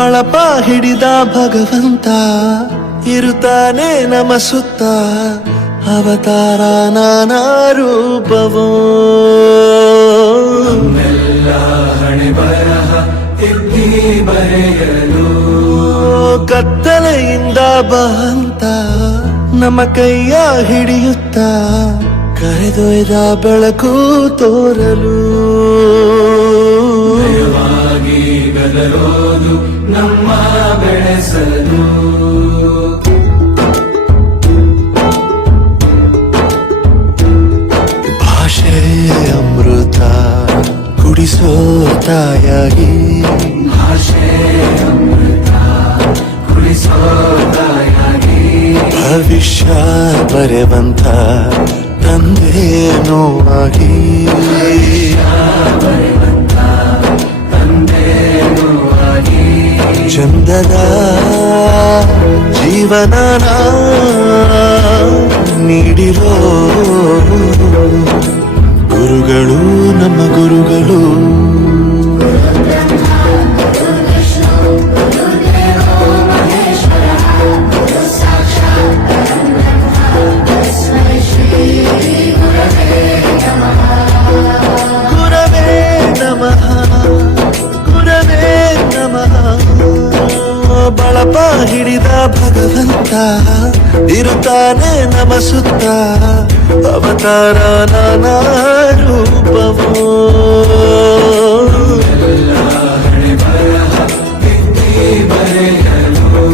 ಬಳಪ ಹಿಡಿದ ಭಗವಂತ ಇರುತ್ತಾನೆ ನಮ ಸುತ್ತ ಅವತಾರ ನಾನಾ ರೂಪವೋ ಹಣೆ ಬರಹ ತಿದ್ದಿ ಬರೆಯಲು ಕತ್ತಲೆಯಿಂದ ಬಂತ ನಮ್ಮ ಕೈಯ ಹಿಡಿಯುತ್ತ ಕರೆದೊಯ್ದ ಬೆಳಕು ತೋರಲು ದಯವಾಗಿ ಗದರೋದು ನಮ್ಮ ಬೆಳೆಸಲು ಭಾಷೆ ಅಮೃತ ಕುಡಿಸೋ ತಾಯಾಗಿ ಭಾಷೆ ಅಮೃತ ಕುಡಿಸೋ ತಾಯಾಗಿ ಭವಿಷ್ಯ ಬರೆವಂತ ತಂದೆ ನೋವಾಗಿ ಚಂದದ ಜೀವನ ನೀಡಿರೋ ಗುರುಗಳು ನಮ್ಮ ಗುರುಗಳು ಬಳಪ ಹಿಡಿದ ಭಗವಂತ ಇರುತ್ತಾನೆ ನಮ ಸುತ್ತ ಅವತಾರ ನಾನಾ ರೂಪವೋ ಹಣೆ ಬರಹ ತಿದ್ದಿ ಬರೆಯಲು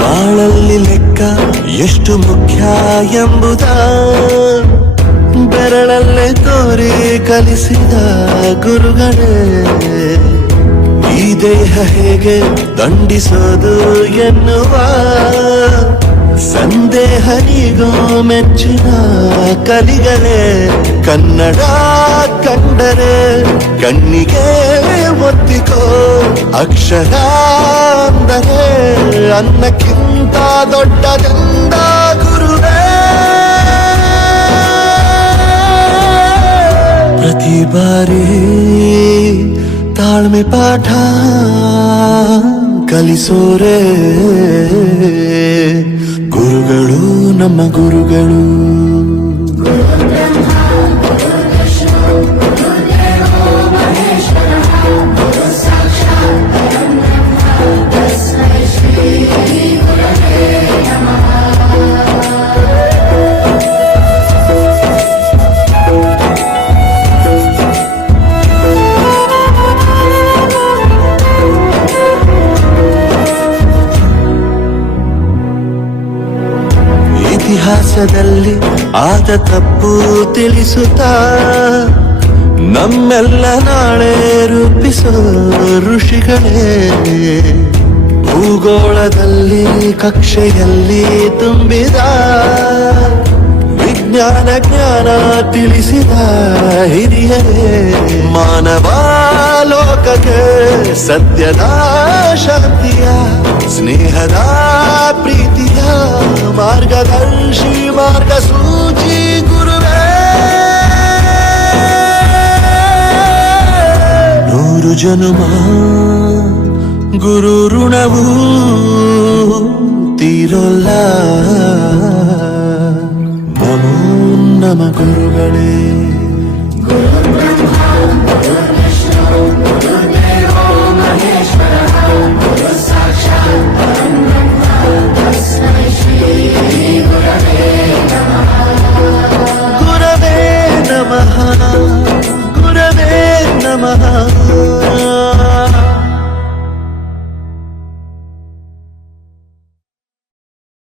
ಬಾಳಲ್ಲಿ ಲೆಕ್ಕ ಎಷ್ಟು ಮುಖ್ಯ ಎಂಬುದ ಬೆರಳಲ್ಲೇ ತೋರಿ ಕಲಿಸಿದ ಗುರುಗಳೇ ಈ ದೇಹ ಹೇಗೆ ದಂಡಿಸೋದು ಎನ್ನುವ ಸಂದೇಹನಿಗೋ ಮೆಚ್ಚಿನ ಕಲಿಗಳೇ ಕನ್ನಡ ಕಂಡರೆ ಕಣ್ಣಿಗೆ ಒತ್ತಿಕೋ ಅಕ್ಷರ ಅಂದರೆ ಅನ್ನಕ್ಕಿಂತ ದೊಡ್ಡದೆಂದ ಗುರುವೇ ಪ್ರತಿ ಬಾರಿ ತಾಳ್ಮೆ ಪಾಠ ಕಲಿಸೋರೆ ಗುರುಗಳು ನಮ್ಮ ಗುರುಗಳು ಇತಿಹಾಸದಲ್ಲಿ ಆದ ತಪ್ಪು ತಿಳಿಸುತ್ತಾ ನಮ್ಮೆಲ್ಲ ನಾಳೆ ರೂಪಿಸೋ ಋಷಿಗಳೇ ಭೂಗೋಳದಲ್ಲಿ ಕಕ್ಷೆಯಲ್ಲಿ ತುಂಬಿದ ವಿಜ್ಞಾನ ಜ್ಞಾನ ತಿಳಿಸಿದ ಹಿರಿಯರೇ ಮಾನವ ಲೋಕಕ್ಕೆ ಸತ್ಯದ ಶಾಂತಿಯ ಸ್ನೇಹದ ಪ್ರೀತಿಯ ಮಾರ್ಗದರ್ಶಿ ಮಾರ್ಗಸೂಚಿ ಗುರುವೇ ನೂರು ಜನುಮ ಗುರು ಋಣವು ತೀರೋಲ್ಲ ನಮೋ ನಮ ಗುರುಗಳೇ.